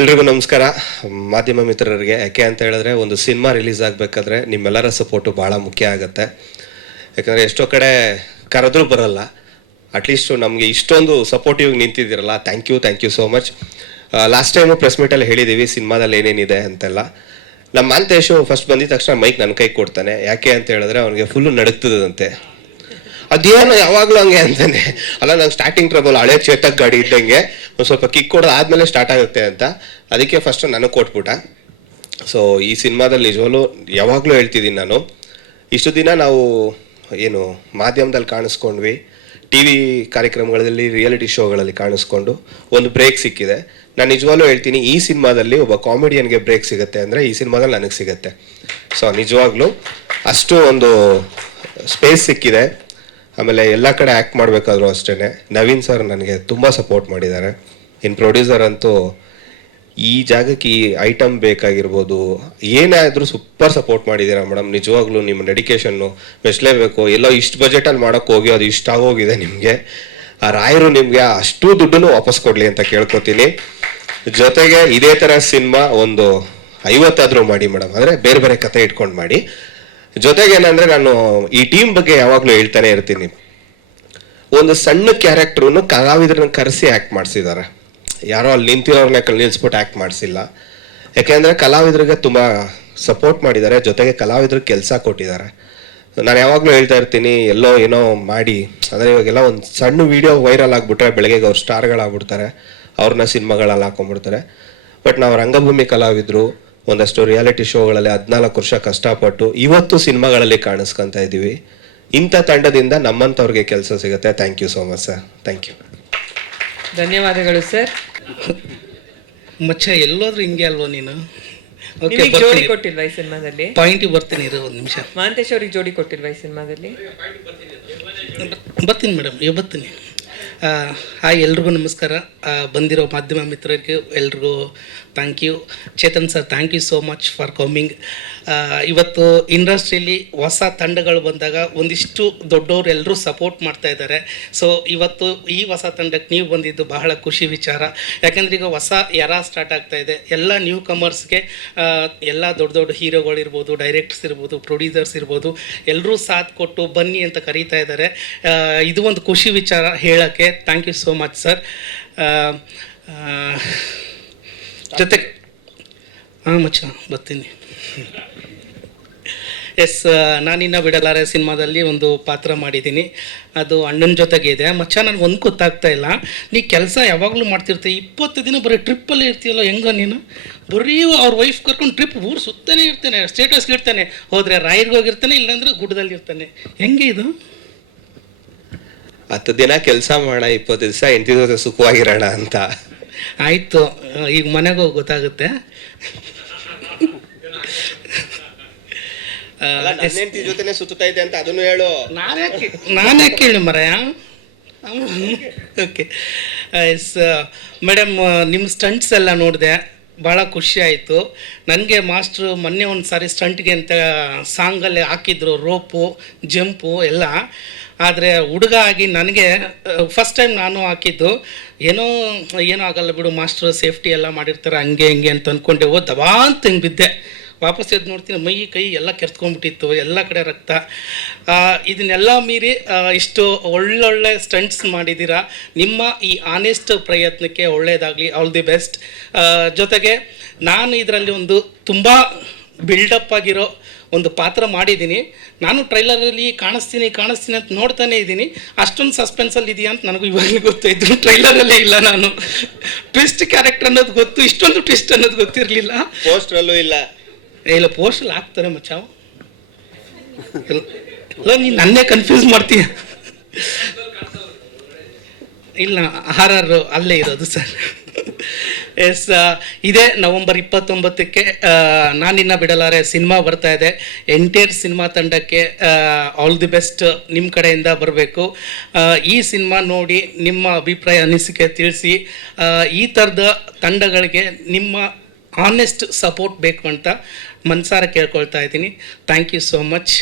ಎಲ್ರಿಗೂ ನಮಸ್ಕಾರ. ಮಾಧ್ಯಮ ಮಿತ್ರರಿಗೆ ಯಾಕೆ ಅಂತ ಹೇಳಿದ್ರೆ, ಒಂದು ಸಿನಿಮಾ ರಿಲೀಸ್ ಆಗಬೇಕಾದ್ರೆ ನಿಮ್ಮೆಲ್ಲರ ಸಪೋರ್ಟು ಭಾಳ ಮುಖ್ಯ ಆಗುತ್ತೆ. ಯಾಕಂದರೆ ಎಷ್ಟೋ ಕಡೆ ಕರೆದ್ರೂ ಬರಲ್ಲ, ಅಟ್ಲೀಸ್ಟು ನಮಗೆ ಇಷ್ಟೊಂದು ಸಪೋರ್ಟಿವ್ ನಿಂತಿದ್ದೀರಲ್ಲ, thank you so much. Last time press ಮೀಟಲ್ಲಿ ಹೇಳಿದ್ದೀವಿ ಸಿನಿಮಾದಲ್ಲಿ ಏನೇನಿದೆ ಅಂತೆಲ್ಲ. ನಮ್ಮ ಮಾಂತೇಶು ಫಸ್ಟ್ ಬಂದಿದ ತಕ್ಷಣ ಮೈಕ್ ನನ್ನ ಕೈ ಕೊಡ್ತಾನೆ. ಯಾಕೆ ಅಂತ ಹೇಳಿದ್ರೆ ಅವನಿಗೆ ಫುಲ್ಲು ನಡುಗ್ತದಂತೆ. ಅದೇನು ಯಾವಾಗಲೂ ಹಂಗೆ ಅಂತಾನೆ. ಅಲ್ಲ, ನಂಗೆ ಸ್ಟಾರ್ಟಿಂಗ್ ಟ್ರಬಲ್ ಹಳೆ ಚೇತಕ್ ಗಾಡಿ ಇದ್ದಂಗೆ ಒಂದು ಸ್ವಲ್ಪ ಕಿಕ್ ಕೊಡೋದು ಆದಮೇಲೆ ಸ್ಟಾರ್ಟ್ ಆಗುತ್ತೆ ಅಂತ, ಅದಕ್ಕೆ ಫಸ್ಟು ನನಗೆ ಕೊಟ್ಬಿಟ್ಟ. ಸೊ ಈ ಸಿನಿಮಾದಲ್ಲಿ ನಿಜವಲ್ಲೂ ಯಾವಾಗಲೂ ಹೇಳ್ತಿದ್ದೀನಿ ನಾನು, ಇಷ್ಟು ದಿನ ನಾವು ಏನು ಮಾಧ್ಯಮದಲ್ಲಿ ಕಾಣಿಸ್ಕೊಂಡ್ವಿ, ಟಿ ವಿ ಕಾರ್ಯಕ್ರಮಗಳಲ್ಲಿ, ರಿಯಾಲಿಟಿ ಶೋಗಳಲ್ಲಿ ಕಾಣಿಸ್ಕೊಂಡು ಒಂದು ಬ್ರೇಕ್ ಸಿಕ್ಕಿದೆ. ನಾನು ನಿಜವಾಗ್ಲೂ ಹೇಳ್ತೀನಿ, ಈ ಸಿನಿಮಾದಲ್ಲಿ ಒಬ್ಬ ಕಾಮಿಡಿಯನ್ಗೆ ಬ್ರೇಕ್ ಸಿಗುತ್ತೆ ಅಂದರೆ ಈ ಸಿನಿಮಾದಲ್ಲಿ ನನಗೆ ಸಿಗುತ್ತೆ. ಸೊ ನಿಜವಾಗ್ಲೂ ಅಷ್ಟು ಒಂದು ಸ್ಪೇಸ್ ಸಿಕ್ಕಿದೆ. ಆಮೇಲೆ ಎಲ್ಲ ಕಡೆ ಆ್ಯಕ್ಟ್ ಮಾಡಬೇಕಾದ್ರೂ ಅಷ್ಟೇ ನವೀನ್ ಸರ್ ನನಗೆ ತುಂಬ ಸಪೋರ್ಟ್ ಮಾಡಿದ್ದಾರೆ. ಇನ್ನು ಪ್ರೊಡ್ಯೂಸರ್ ಅಂತೂ ಈ ಜಾಗಕ್ಕೆ ಈ ಐಟಮ್ ಬೇಕಾಗಿರ್ಬೋದು, ಏನೇ ಆದರೂ ಸೂಪರ್ ಸಪೋರ್ಟ್ ಮಾಡಿದ್ದೀರಾ ಮೇಡಮ್. ನಿಜವಾಗ್ಲೂ ನಿಮ್ಮ ಡೆಡಿಕೇಶನ್ನು ಮೆಚ್ಚಲೇಬೇಕು. ಎಲ್ಲೋ ಇಷ್ಟು ಬಜೆಟಲ್ಲಿ ಮಾಡೋಕ್ಕೆ ಹೋಗಿ ಅದು ಇಷ್ಟ ಆಗೋಗಿದೆ ನಿಮಗೆ. ಆ ರಾಯರು ನಿಮಗೆ ಅಷ್ಟು ದುಡ್ಡನ್ನು ವಾಪಸ್ ಕೊಡಲಿ ಅಂತ ಕೇಳ್ಕೊತೀನಿ. ಜೊತೆಗೆ ಇದೇ ಥರ ಸಿನಿಮಾ ಒಂದು 50 ಮಾಡಿ ಮೇಡಮ್, ಅಂದರೆ ಬೇರೆ ಬೇರೆ ಕತೆ ಇಟ್ಕೊಂಡು ಮಾಡಿ. ಜೊತೆಗೆ ಏನಂದರೆ, ನಾನು ಈ ಟೀಮ್ ಬಗ್ಗೆ ಯಾವಾಗಲೂ ಹೇಳ್ತಾನೆ ಇರ್ತೀನಿ, ಒಂದು ಸಣ್ಣ ಕ್ಯಾರೆಕ್ಟ್ರನ್ನು ಕಲಾವಿದ್ರನ್ನ ಕರೆಸಿ ಆ್ಯಕ್ಟ್ ಮಾಡಿಸಿದ್ದಾರೆ. ಯಾರೋ ಅಲ್ಲಿ ನಿಂತಿರೋರ್ನ ನಿಲ್ಲಿಸ್ಬಿಟ್ಟು ಆ್ಯಕ್ಟ್ ಮಾಡಿಸಿಲ್ಲ. ಯಾಕೆಂದರೆ ಕಲಾವಿದ್ರಿಗೆ ತುಂಬ ಸಪೋರ್ಟ್ ಮಾಡಿದ್ದಾರೆ, ಜೊತೆಗೆ ಕಲಾವಿದ್ರಿಗೆ ಕೆಲಸ ಕೊಟ್ಟಿದ್ದಾರೆ. ನಾನು ಯಾವಾಗಲೂ ಹೇಳ್ತಾ ಇರ್ತೀನಿ, ಎಲ್ಲೋ ಏನೋ ಮಾಡಿ, ಅಂದರೆ ಇವಾಗೆಲ್ಲ ಒಂದು ಸಣ್ಣ ವೀಡಿಯೋ ವೈರಲ್ ಆಗಿಬಿಟ್ರೆ ಬೆಳಗ್ಗೆ ಅವ್ರು ಸ್ಟಾರ್ಗಳಾಗ್ಬಿಡ್ತಾರೆ, ಅವ್ರನ್ನ ಸಿನಿಮಾಗಳಲ್ಲಿ ಹಾಕೊಂಡ್ಬಿಡ್ತಾರೆ. ಬಟ್ ನಾವು ರಂಗಭೂಮಿ ಕಲಾವಿದರು ಒಂದಷ್ಟು ರಿಯಾಲಿಟಿ ಶೋಗಳಲ್ಲಿ 14 ವರ್ಷ ಕಷ್ಟಪಟ್ಟು ಇವತ್ತು ಸಿನಿಮಾಗಳಲ್ಲಿ ಕಾಣಿಸ್ಕೊತಾ ಇದ್ದೀವಿ. ಇಂಥ ತಂಡದಿಂದ ನಮ್ಮಂಥವ್ರಿಗೆ ಕೆಲಸ ಸಿಗುತ್ತೆ. Thank you so much sir. Thank you. ಧನ್ಯವಾದಗಳು ಸರ್. ಮಚ್ಚ ಎಲ್ಲೋದ್ರೂ ಹಿಂಗೆ ಅಲ್ವಾ ನೀನು? ಜೋಡಿ ಕೊಟ್ಟಿಲ್ವಾ ಈ ಸಿನಿಮಾದಲ್ಲಿ? ಪಾಯಿಂಟಿಗೆ ಬರ್ತೀನಿ ಇರೋ ಒಂದು ನಿಮಿಷ. ಮಹಾಂತೇಶ್ ಅವ್ರಿಗೆ ಜೋಡಿ ಕೊಟ್ಟಿಲ್ವಾ ಈ ಸಿನಿಮಾದಲ್ಲಿ? ಬರ್ತೀನಿ ಮೇಡಮ್, ಬರ್ತೀನಿ. ಹಾಯ್, ಎಲ್ರಿಗೂ ನಮಸ್ಕಾರ. ಬಂದಿರೋ ಮಾಧ್ಯಮ ಮಿತ್ರರಿಗೆ ಎಲ್ರಿಗೂ thank you. Chetan sir, thank you so much for coming. ಇವತ್ತು ಇಂಡಸ್ಟ್ರಿಯಲ್ಲಿ ಹೊಸ ತಂಡಗಳು ಬಂದಾಗ ಒಂದಿಷ್ಟು ದೊಡ್ಡವರು ಎಲ್ಲರೂ ಸಪೋರ್ಟ್ ಮಾಡ್ತಾ ಇದ್ದಾರೆ. ಸೊ ಇವತ್ತು ಈ ಹೊಸ ತಂಡಕ್ಕೆ ನೀವು ಬಂದಿದ್ದು ಬಹಳ ಖುಷಿ ವಿಚಾರ. ಯಾಕೆಂದರೆ ಈಗ ಹೊಸ ಎರ ಸ್ಟಾರ್ಟ್ ಆಗ್ತಾ ಇದೆ. ಎಲ್ಲ ನ್ಯೂ ಕಮರ್ಸ್ಗೆ ಎಲ್ಲ ದೊಡ್ಡ ದೊಡ್ಡ ಹೀರೋಗಳಿರ್ಬೋದು, ಡೈರೆಕ್ಟರ್ಸ್ ಇರ್ಬೋದು, ಪ್ರೊಡ್ಯೂಸರ್ಸ್ ಇರ್ಬೋದು, ಎಲ್ಲರೂ ಸಾಥ್ ಕೊಟ್ಟು ಬನ್ನಿ ಅಂತ ಕರೀತಾ ಇದ್ದಾರೆ. ಇದು ಒಂದು ಖುಷಿ ವಿಚಾರ ಹೇಳೋಕ್ಕೆ. Thank you so much sir. ಜೊತೆಗೆ ಮಚ್ಚ ಬರ್ತೀನಿ. ಎಸ್, ನಾನಿನ್ನ ಬಿಡಲಾರೆ ಸಿನಿಮಾದಲ್ಲಿ ಒಂದು ಪಾತ್ರ ಮಾಡಿದ್ದೀನಿ. ಅದು ಅಣ್ಣನ ಜೊತೆಗೆ ಇದೆ. ಮಚ್ಚ, ನನಗೆ ಒಂದು ಗೊತ್ತಾಗ್ತಾ ಇಲ್ಲ, ನೀ ಕೆಲಸ ಯಾವಾಗಲೂ ಮಾಡ್ತಿರ್ತೀವಿ, 20 ದಿನ ಬರೀ ಟ್ರಿಪ್ಪಲ್ಲಿ ಇರ್ತೀಯಲ್ಲ, ಹೆಂಗ ನೀನು? ಬರೀ ಅವ್ರ ವೈಫ್ ಕರ್ಕೊಂಡು ಟ್ರಿಪ್ ಊರು ಸುತ್ತಾನೆ ಇರ್ತಾನೆ, ಸ್ಟೇಟಸ್ಗೆ ಇರ್ತಾನೆ, ಹೋದರೆ ರಾಯರ್ಗೆ ಹೋಗಿರ್ತಾನೆ, ಇಲ್ಲಾಂದರೆ ಗುಡ್ಡದಲ್ಲಿ ಇರ್ತಾನೆ. ಹೆಂಗೆ ಇದು? 10 ದಿನ ಕೆಲಸ ಮಾಡ, 20 ದಿವಸ ಹೆಂಡತಿ ಜೊತೆ ಸುಖವಾಗಿರೋಣ ಅಂತ. ಆಯಿತು, ಈಗ ಮನೆಗೆ ಹೋಗಿ ಗೊತ್ತಾಗುತ್ತೆ. ಜೊತೆನೆ ಸುತ್ತಾ ಇದೆ ಅಂತ ಅದನ್ನು ಹೇಳು. ನಾನೇ ಕೇಳಿ ಮರಯ. ಓಕೆ ಎಸ್ ಮೇಡಮ್, ನಿಮ್ಮ ಸ್ಟಂಟ್ಸ್ ಎಲ್ಲ ನೋಡಿದೆ, ಭಾಳ ಖುಷಿ ಆಯಿತು ನನಗೆ. ಮಾಸ್ಟ್ರು ಮೊನ್ನೆ ಒಂದು ಸಾರಿ ಸ್ಟಂಟ್ಗೆ ಅಂತ ಸಾಂಗಲ್ಲಿ ಹಾಕಿದ್ರು, ರೋಪು ಜಂಪು ಎಲ್ಲ. ಆದರೆ ಹುಡುಗ ಆಗಿ ನನಗೆ ಫಸ್ಟ್ ಟೈಮ್ ನಾನು ಹಾಕಿದ್ದು, ಏನೋ ಆಗಲ್ಲ ಬಿಡು, ಮಾಸ್ಟ್ರು ಸೇಫ್ಟಿ ಎಲ್ಲ ಮಾಡಿರ್ತಾರೆ, ಹಂಗೆ ಹಿಂಗೆ ಅಂತ ಅಂದ್ಕೊಂಡೆ. ದಬಾ ಅಂತ ಹಿಂಗೆ ಬಿದ್ದೆ. ವಾಪಸ್ ಎದ್ದು ನೋಡ್ತೀನಿ, ಮೈ ಕೈ ಎಲ್ಲ ಕೆರ್ತ್ಕೊಂಡ್ಬಿಟ್ಟಿತ್ತು, ಎಲ್ಲ ಕಡೆ ರಕ್ತ. ಇದನ್ನೆಲ್ಲ ಮೀರಿ ಇಷ್ಟು ಒಳ್ಳೊಳ್ಳೆ ಸ್ಟಂಟ್ಸ್ ಮಾಡಿದ್ದೀರಾ. ನಿಮ್ಮ ಈ ಆನೆಸ್ಟ್ ಪ್ರಯತ್ನಕ್ಕೆ ಒಳ್ಳೆಯದಾಗಲಿ, ಆಲ್ ದಿ ಬೆಸ್ಟ್. ಜೊತೆಗೆ ನಾನು ಇದರಲ್ಲಿ ಒಂದು ತುಂಬ ಬಿಲ್ಡಪ್ ಆಗಿರೋ ಒಂದು ಪಾತ್ರ ಮಾಡಿದ್ದೀನಿ. ನಾನು ಟ್ರೈಲರಲ್ಲಿ ಕಾಣಿಸ್ತೀನಿ ಅಂತ ನೋಡ್ತಾನೆ ಇದ್ದೀನಿ. ಅಷ್ಟೊಂದು ಸಸ್ಪೆನ್ಸಲ್ಲಿ ಇದೆಯಾ ಅಂತ ನನಗೂ ಇವಾಗಲೇ ಗೊತ್ತಾಯಿತು. ಟ್ರೈಲರಲ್ಲೇ ಇಲ್ಲ, ನಾನು ಟ್ವಿಸ್ಟ್ ಕ್ಯಾರೆಕ್ಟರ್ ಅನ್ನೋದು ಗೊತ್ತು, ಇಷ್ಟೊಂದು ಟ್ವಿಸ್ಟ್ ಅನ್ನೋದು ಗೊತ್ತಿರಲಿಲ್ಲ. ಪೋಸ್ಟ್ರಲ್ಲೂ ಇಲ್ಲ. ಇಲ್ಲ, ಪೋಸ್ಟಲ್ಲಿ ಹಾಕ್ತಾರೆ ಮಚ್ಚಾವು. ಇಲ್ಲ, ನೀನು ನನ್ನೇ ಕನ್ಫ್ಯೂಸ್ ಮಾಡ್ತೀಯ. ಇಲ್ಲ, RR ಅಲ್ಲೇ ಇರೋದು ಸರ್. ಎಸ್, ಇದೇ ನವೆಂಬರ್ 29ಕ್ಕೆ ನಾನಿನ್ನ ಬಿಡಲಾರೆ ಸಿನಿಮಾ ಬರ್ತಾ ಇದೆ. ಎಂಟೈರ್ ಸಿನಿಮಾ ತಂಡಕ್ಕೆ ಆಲ್ ದಿ ಬೆಸ್ಟ್ ನಿಮ್ಮ ಕಡೆಯಿಂದ ಬರಬೇಕು. ಈ ಸಿನಿಮಾ ನೋಡಿ ನಿಮ್ಮ ಅಭಿಪ್ರಾಯ, ಅನಿಸಿಕೆ ತಿಳಿಸಿ. ಈ ಥರದ ತಂಡಗಳಿಗೆ ನಿಮ್ಮ ಆನೆಸ್ಟ್ ಸಪೋರ್ಟ್ ಬೇಕು ಅಂತ ಮನಸಾರ ಕೇಳ್ಕೊಳ್ತಾ ಇದ್ದೀನಿ. ಥ್ಯಾಂಕ್ ಯು ಸೋ ಮಚ್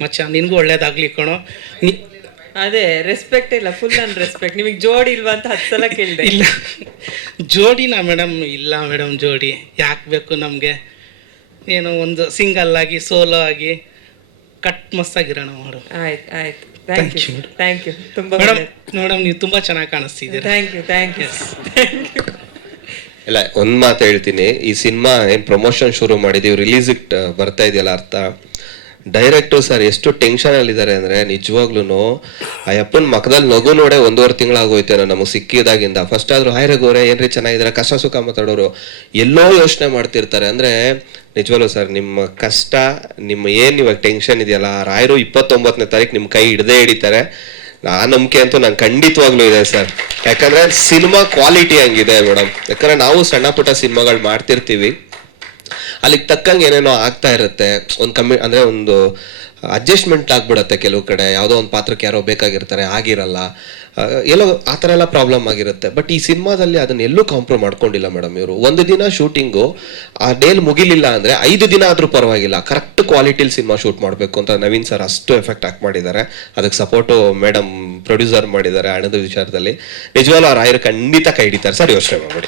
ಮಚ್ಚ. ನಿನಗೂ ಒಳ್ಳೇದಾಗಲಿ ಕಣೋ. ಅದೇ ರೆಸ್ಪೆಕ್ಟ್ ಇಲ್ಲ, ಫುಲ್ ಅನ್ ರೆಸ್ಪೆಕ್ಟ್. ನಿಮಗೆ ಜೋಡಿ ಇಲ್ವಾ ಅಂತ 10 ಸಲ ಕೇಳಿದೆ. ಇಲ್ಲ ಜೋಡಿನಾ ಮೇಡಮ್? ಇಲ್ಲ ಮೇಡಮ್, ಜೋಡಿ ಯಾಕೆ ಬೇಕು ನಮಗೆ? ಏನೋ ಒಂದು ಸಿಂಗಲ್ ಆಗಿ ಸೋಲೋ ಆಗಿ ಕಟ್ ಮಸ್ತಾಗಿರೋಣ ಮೇಡಮ್. ಆಯ್ತು ಆಯ್ತು, ಥ್ಯಾಂಕ್ ಯು ಥ್ಯಾಂಕ್ ಯು. ತುಂಬ ಮೇಡಮ್ ನೀವು ತುಂಬ ಚೆನ್ನಾಗಿ ಕಾಣಿಸ್ತಿದ್ದೀರಾ. Thank you thank you thank you. ಇಲ್ಲ, ಒಂದು ಮಾತು ಹೇಳ್ತೀನಿ. ಈ ಸಿನಿಮಾ ಏನು ಪ್ರಮೋಷನ್ ಶುರು ಮಾಡಿದ್ದೀವಿ, ರಿಲೀಸಿಗೆ ಬರ್ತಾ ಇದೆಯಲ್ಲ ಅರ್ಥ. ಡೈರೆಕ್ಟರ್ ಸರ್ ಎಷ್ಟು ಟೆನ್ಷನಲ್ಲಿದ್ದಾರೆ ಅಂದರೆ ನಿಜವಾಗ್ಲೂ ಆ ಅಪ್ಪನ ಮಕ್ಕದಲ್ಲಿ ನಗು ನೋಡೇ 1.5 ತಿಂಗಳಾಗೋಯ್ತೇನೋ ನಮಗೆ ಸಿಕ್ಕಿದಾಗಿಂದ. ಫಸ್ಟ್ ಆದರೂ ಹಾಯ್ ರಘುವರೇ ಏನ್ರಿ ಚೆನ್ನಾಗಿದ್ದಾರೆ, ಕಷ್ಟ ಸುಖ ಮಾತಾಡೋರು ಎಲ್ಲೋ ಯೋಚನೆ ಮಾಡ್ತಿರ್ತಾರೆ. ಅಂದರೆ ನಿಜವಾಗ್ಲೂ ಸರ್ ನಿಮ್ಮ ಕಷ್ಟ, ನಿಮ್ಮ ಏನು ಇವಾಗ ಟೆನ್ಷನ್ ಇದೆಯಲ್ಲ, ರಾಯರು 29ನೇ ತಾರೀಕು ನಿಮ್ಮ ಕೈ ಹಿಡಿತಾರೆ. ಆ ನಂಬಿಕೆ ಅಂತೂ ನಂಗೆ ಖಂಡಿತವಾಗ್ಲೂ ಇದೆ ಸರ್. ಯಾಕಂದರೆ ಸಿನಿಮಾ ಕ್ವಾಲಿಟಿ ಹಂಗಿದೆ ಮೇಡಮ್. ಯಾಕಂದರೆ ನಾವು ಸಣ್ಣ ಪುಟ್ಟ ಸಿನಿಮಾಗಳು ಮಾಡ್ತಿರ್ತೀವಿ, ಅಲ್ಲಿಗೆ ತಕ್ಕಂಗೆ ಏನೇನೋ ಆಗ್ತಾ ಇರುತ್ತೆ. ಅಂದರೆ ಒಂದು ಅಡ್ಜಸ್ಟ್ಮೆಂಟ್ ಆಗ್ಬಿಡತ್ತೆ ಕೆಲವು ಕಡೆ. ಯಾವುದೋ ಒಂದು ಪಾತ್ರಕ್ಕೆ ಯಾರೋ ಬೇಕಾಗಿರ್ತಾರೆ, ಆಗಿರಲ್ಲ, ಎಲ್ಲೋ ಆ ಥರ ಎಲ್ಲ ಪ್ರಾಬ್ಲಮ್ ಆಗಿರುತ್ತೆ. ಬಟ್ ಈ ಸಿನಿಮಾದಲ್ಲಿ ಅದನ್ನ ಎಲ್ಲೂ ಕಾಂಪ್ರಮೈಸ್ ಮಾಡ್ಕೊಂಡಿಲ್ಲ ಮೇಡಮ್ ಇವರು. ಒಂದು ದಿನ ಶೂಟಿಂಗು ಆ ಡೇಲ್ ಮುಗಿಲಿಲ್ಲ ಅಂದರೆ 5 ದಿನ ಆದರೂ ಪರವಾಗಿಲ್ಲ, ಕರೆಕ್ಟ್ ಕ್ವಾಲಿಟಿಲಿ ಸಿನಿಮಾ ಶೂಟ್ ಮಾಡಬೇಕು ಅಂತ ನವೀನ್ ಸರ್ ಅಷ್ಟು ಎಫೆಕ್ಟ್ ಹಾಕಿ ಮಾಡಿದ್ದಾರೆ. ಅದಕ್ಕೆ ಸಪೋರ್ಟು ಮೇಡಮ್ ಪ್ರೊಡ್ಯೂಸರ್ ಮಾಡಿದ್ದಾರೆ ಹಣದ ವಿಚಾರದಲ್ಲಿ. ನಿಜವಾಗ್ಲೂ ಆ ರಾಯರು ಖಂಡಿತ ಕೈ ಹಿಡಿತಾರೆ ಸರ್, ಯೋಚನೆ ಮಾಡ್ಬಿಡಿ.